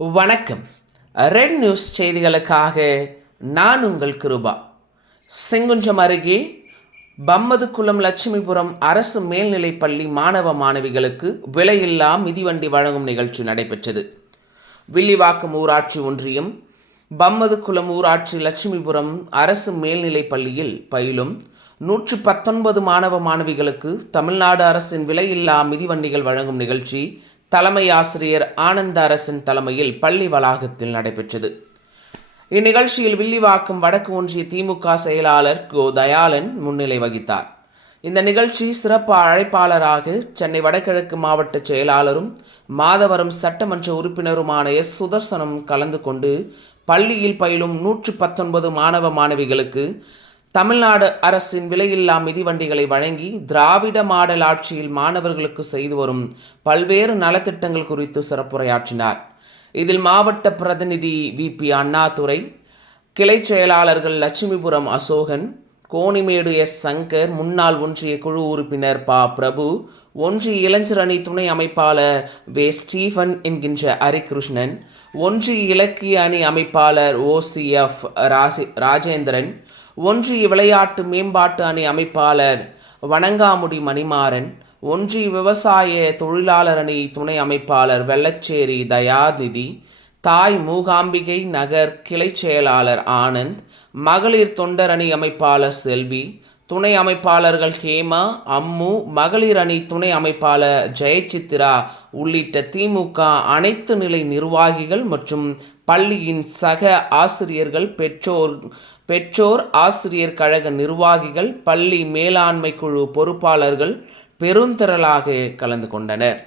வணக்கம். Red news செய்திகளுக்காக நான் உங்கள் கிருபா. செங்குஞ்சம் அருகே பம்மதுக்குளம் லட்சுமிபுரம் அரசு மேல்நிலைப்பள்ளி மாணவ மாணவிகளுக்கு விலையில்லா மிதிவண்டி வழங்கும் நிகழ்ச்சி நடைபெற்றது. வில்லிவாக்கம் ஊராட்சி ஒன்றியம் பம்மதுக்குளம் ஊராட்சி லட்சுமிபுரம் அரசு மேல்நிலைப் பள்ளியில் பயிலும் நூற்றி பத்தொன்பது மாணவ மாணவிகளுக்கு தமிழ்நாடு அரசின் விலையில்லா மிதிவண்டிகள் வழங்கும் நிகழ்ச்சி தலைமை ஆசிரியர் ஆனந்த அரசின் தலைமையில் பள்ளி வளாகத்தில் நடைபெற்றது. இந்நிகழ்ச்சியில் வில்லிவாக்கம் வடக்கு ஒன்றிய திமுக செயலாளர் கோ தயாளன் முன்னிலை வகித்தார். இந்த நிகழ்ச்சி சிறப்பு அழைப்பாளராக சென்னை வடகிழக்கு மாவட்ட செயலாளரும் மாதவரம் சட்டமன்ற உறுப்பினருமான எஸ். சுதர்சனம் கலந்து கொண்டு பள்ளியில் பயிலும் நூற்று பத்தொன்பது மாணவ மாணவிகளுக்கு தமிழ்நாடு அரசின் விலையில்லா மிதிவண்டிகளை வழங்கி திராவிட மாடல் ஆட்சியில் மாணவர்களுக்கு செய்து வரும் பல்வேறு நலத்திட்டங்கள் குறித்து சிறப்புரையாற்றினார். இதில் மாவட்ட பிரதிநிதி வி. பி. அண்ணாதுரை கிளை செயலாளர்கள் லட்சுமிபுரம் அசோகன் கோணிமேடு எஸ். சங்கர் முன்னாள் ஒன்றிய குழு உறுப்பினர் பா. பிரபு ஒன்றிய இளைஞர் அணி துணை அமைப்பாளர் வே. ஸ்டீஃபன் என்கின்ற ஹரிகிருஷ்ணன் ஒன்றிய இலக்கிய அணி அமைப்பாளர் ஓசிஎஃப் ராசி ராஜேந்திரன் ஒன்றிய விளையாட்டு மேம்பாட்டு அணி அமைப்பாளர் வணங்காமுடி மணிமாறன் ஒன்றிய விவசாய தொழிலாளர் அணி துணை அமைப்பாளர் வெள்ளச்சேரி தயாநிதி தாய் மூகாம்பிகை நகர் கிளை செயலாளர் ஆனந்த் மகளிர் தொண்டர் அணி அமைப்பாளர் செல்வி துணை அமைப்பாளர்கள் ஹேமா அம்மு மகளிர் அணி துணை அமைப்பாளர் ஜெயசித்ரா உள்ளிட்ட திமுக அனைத்து நிலை நிர்வாகிகள் மற்றும் பள்ளியின் சக ஆசிரியர்கள் பெற்றோர் பெற்றோர் ஆசிரியர் கழக நிர்வாகிகள் பள்ளி மேலாண்மை குழு பொறுப்பாளர்கள் பெருந்திரளாக கலந்து கொண்டனர்.